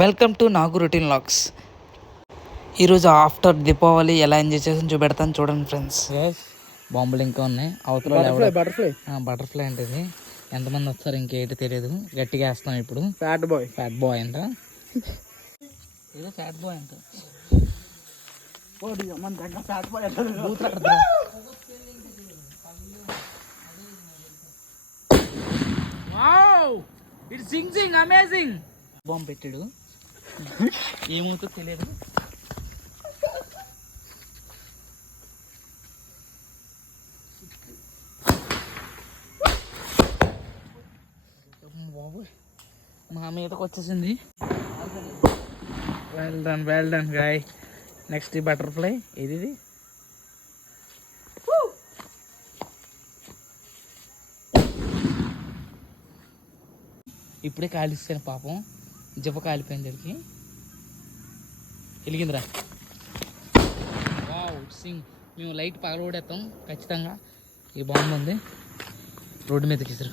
Welcome to Nagu routine logs. ఈరోజు after Deepavali ఎలా enjoy చేసి చూపెడతాను చూడండి ఫ్రెండ్స్. బాంబులు ఇంకా ఉన్నాయి అవతల. బటర్ఫ్లై అంటే ఎంతమంది వస్తారు ఇంకేంటి తెలియదు. గట్టిగా వేస్తాం ఇప్పుడు. ఫ్యాట్ బాయ్ అంట, ఏదో ఫ్యాట్ బాయ్ అంట. It's Singh amazing. బాంబు పెట్టాడు, ఏమవుతుందో తెలియదు. బాబు మా మీదకి వచ్చేసింది. Well done guy. Next butterfly ఇది. ఇప్పుడే కాలిస్తాను పాపం, జబ్బ కాలిపోయింది. దానికి వెలిగిందిరా. వావ్ సింగ్. మేము లైట్ పగలగొడేస్తాం ఖచ్చితంగా. ఈ బాంబు ఉంది రోడ్డు మీదకి ఇద్దరు.